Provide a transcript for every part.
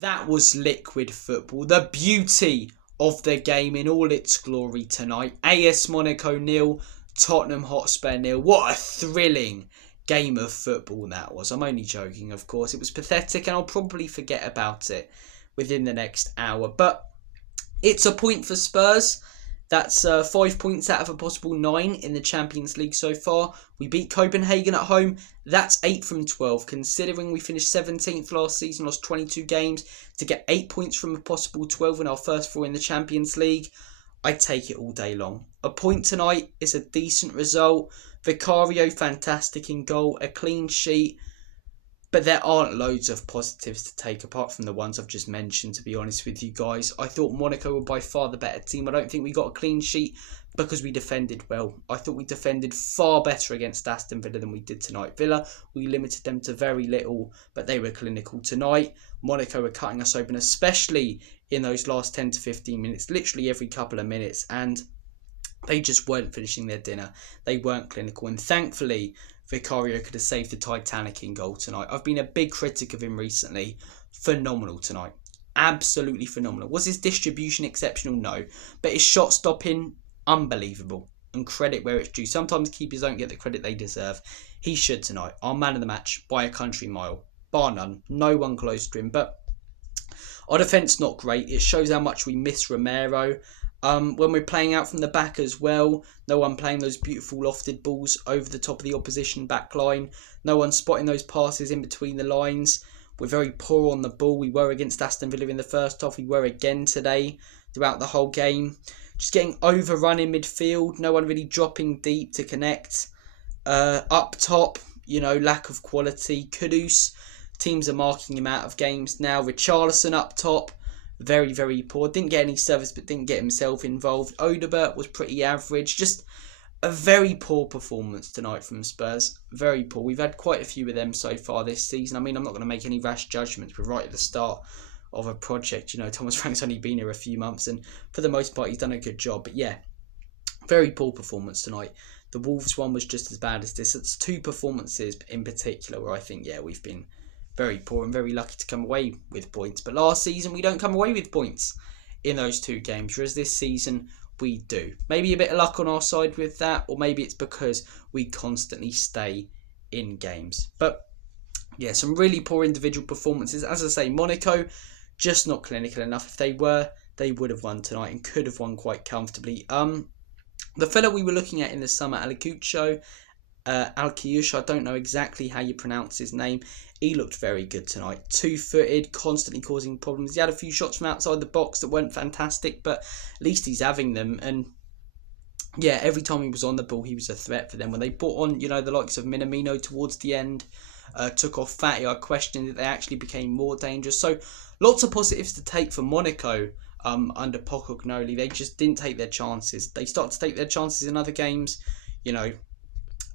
That was liquid football. The beauty of the game in all its glory tonight. AS Monaco nil, Tottenham Hotspur nil. What a thrilling game of football that was. I'm only joking, of course. It was pathetic and I'll probably forget about it within the next hour. But it's a point for Spurs. That's 5 points out of a possible 9 in the Champions League so far. We beat Copenhagen at home. That's 8 from 12. Considering we finished 17th last season, lost 22 games, to get 8 points from a possible 12 in our first 4 in the Champions League, I'd take it all day long. A point tonight is a decent result. Vicario, fantastic in goal. A clean sheet. But there aren't loads of positives to take apart from the ones I've just mentioned, to be honest with you guys. I thought Monaco were by far the better team. I don't think we got a clean sheet because we defended well. I thought we defended far better against Aston Villa than we did tonight. Villa, we limited them to very little, but they were clinical tonight. Monaco were cutting us open, especially in those last 10 to 15 minutes, literally every couple of minutes, and they just weren't finishing their dinner. They weren't clinical, and thankfully Vicario could have saved the Titanic in goal tonight. I've been a big critic of him recently. Phenomenal tonight. Absolutely phenomenal. Was his distribution exceptional? No. But his shot stopping, unbelievable. And credit where it's due. Sometimes keepers don't get the credit they deserve. He should tonight. Our man of the match by a country mile. Bar none. No one close to him. But our defence not great. It shows how much we miss Romero. When we're playing out from the back as well, no one playing those beautiful lofted balls over the top of the opposition back line. No one spotting those passes in between the lines. We're very poor on the ball. We were against Aston Villa in the first half. We were again today throughout the whole game. Just getting overrun in midfield. No one really dropping deep to connect. Up top, lack of quality. Kudus, teams are marking him out of games now. Richarlison up top. Very, very poor. Didn't get any service, but didn't get himself involved. Odobert was pretty average. Just a very poor performance tonight from Spurs. Very poor. We've had quite a few of them so far this season. I mean, I'm not going to make any rash judgments. We're right at the start of a project. Thomas Frank's only been here a few months, and for the most part, he's done a good job. But yeah, very poor performance tonight. The Wolves one was just as bad as this. It's 2 performances in particular where I think, we've been very poor and very lucky to come away with points. But last season, we don't come away with points in those 2 games, whereas this season, we do. Maybe a bit of luck on our side with that, or maybe it's because we constantly stay in games. But yeah, some really poor individual performances. As I say, Monaco, just not clinical enough. If they were, they would have won tonight and could have won quite comfortably. The fellow we were looking at in the summer, Alacucho, I don't know exactly how you pronounce his name. He looked very good tonight. 2-footed, constantly causing problems. He had a few shots from outside the box that weren't fantastic, but at least he's having them. And yeah, every time he was on the ball, he was a threat for them. When they brought on, the likes of Minamino towards the end, took off Fatty, I questioned that they actually became more dangerous. So lots of positives to take for Monaco under Pocognoli. They just didn't take their chances. They start to take their chances in other games,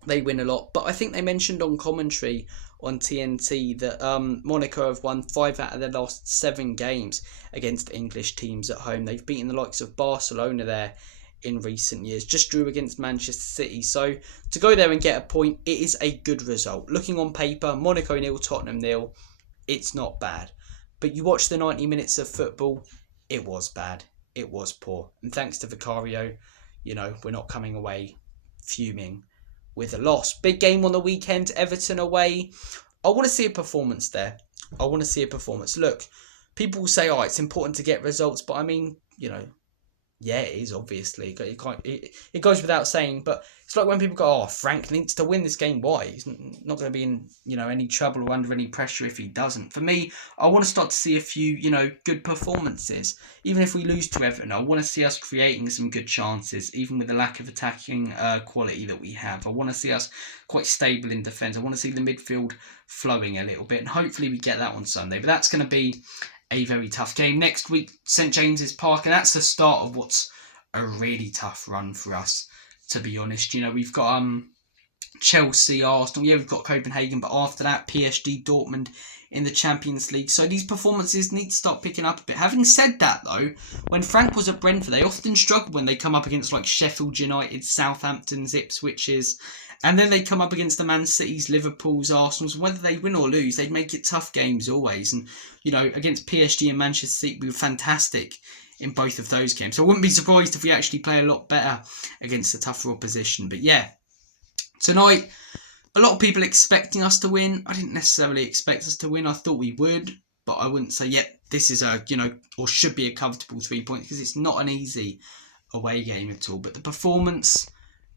they win a lot. But I think they mentioned on commentary on TNT that Monaco have won 5 out of their last 7 games against English teams at home. They've beaten the likes of Barcelona there in recent years. Just drew against Manchester City. So to go there and get a point, it is a good result. Looking on paper, Monaco 0, Tottenham 0. It's not bad. But you watch the 90 minutes of football, it was bad. It was poor. And thanks to Vicario, we're not coming away fuming with a loss. Big game on the weekend, Everton away. I want to see a performance there. I want to see a performance. Look, people will say, it's important to get results, but I mean, yeah, it is obviously. It goes without saying, but it's like when people go, Frank needs to win this game. Why? He's not going to be in, any trouble or under any pressure if he doesn't. For me, I want to start to see a few, good performances. Even if we lose to Everton, I want to see us creating some good chances, even with the lack of attacking quality that we have. I want to see us quite stable in defence. I want to see the midfield flowing a little bit, and hopefully we get that on Sunday. But that's going to be a very tough game. Next week, St James's Park, and that's the start of what's a really tough run for us, to be honest. We've got Chelsea, Arsenal, we've got Copenhagen, but after that, PSG, Dortmund in the Champions League. So these performances need to start picking up a bit. Having said that, though, when Frank was at Brentford, they often struggled when they come up against like Sheffield United, Southampton's, Ipswich's, And then they come up against the Man Cities, Liverpools, Arsenals. Whether they win or lose, they'd make it tough games always. And, against PSG and Manchester City, we were fantastic in both of those games. So I wouldn't be surprised if we actually play a lot better against a tougher opposition. But yeah, tonight, a lot of people expecting us to win. I didn't necessarily expect us to win. I thought we would, but I wouldn't say, this is or should be a comfortable 3 points, because it's not an easy away game at all. But the performance,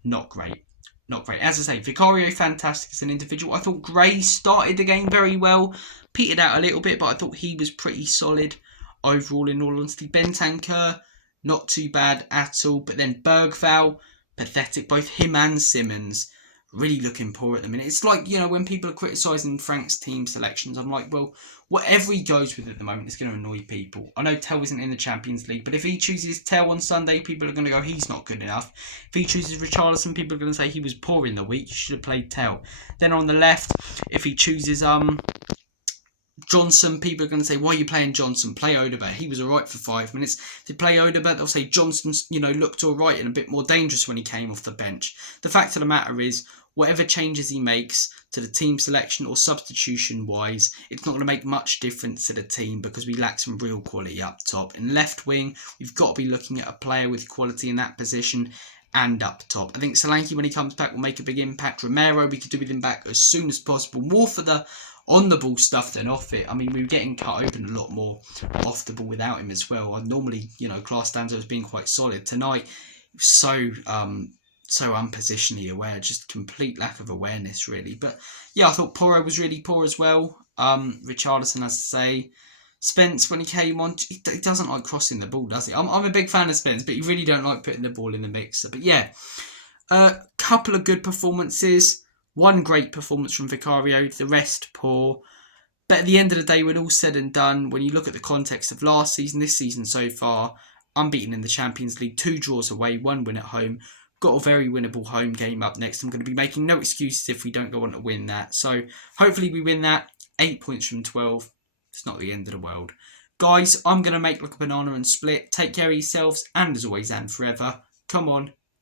not great. Not great. As I say, Vicario, fantastic as an individual. I thought Gray started the game very well, petered out a little bit, but I thought he was pretty solid overall, in all honesty. Bentancur, not too bad at all. But then Bergval, pathetic. Both him and Simmons really looking poor at the minute. It's like, when people are criticising Frank's team selections, I'm like, well, whatever he goes with at the moment is going to annoy people. I know Tell isn't in the Champions League, but if he chooses Tell on Sunday, people are going to go, he's not good enough. If he chooses Richarlison, people are going to say he was poor in the week, you should have played Tell. Then on the left, if he chooses Johnson, people are going to say, why are you playing Johnson? Play Odegaard. He was alright for 5 minutes. If you play Odegaard, they'll say Johnson's, looked alright and a bit more dangerous when he came off the bench. The fact of the matter is, whatever changes he makes to the team selection or substitution wise, it's not going to make much difference to the team, because we lack some real quality up top. In left wing, we've got to be looking at a player with quality in that position and up top. I think Solanke, when he comes back, will make a big impact. Romero, we could do with him back as soon as possible. More for the on the ball stuff than off it. I mean, we were getting cut open a lot more off the ball without him as well. I normally, class Danzo as being quite solid. Tonight, so unpositionally aware, just complete lack of awareness, really. But yeah, I thought Porro was really poor as well. Richarlison, as I say. Spence, when he came on, he doesn't like crossing the ball, does he? I'm a big fan of Spence, but you really don't like putting the ball in the mixer. But yeah, a couple of good performances. One great performance from Vicario, the rest poor. But at the end of the day, when all said and done, when you look at the context of last season, this season so far, unbeaten in the Champions League, 2 draws away, 1 win at home. Got a very winnable home game up next. I'm going to be making no excuses if we don't go on to win that. So hopefully we win that. 8 points from 12. It's not the end of the world. Guys, I'm going to make like a banana and split. Take care of yourselves, and as always and forever, come on,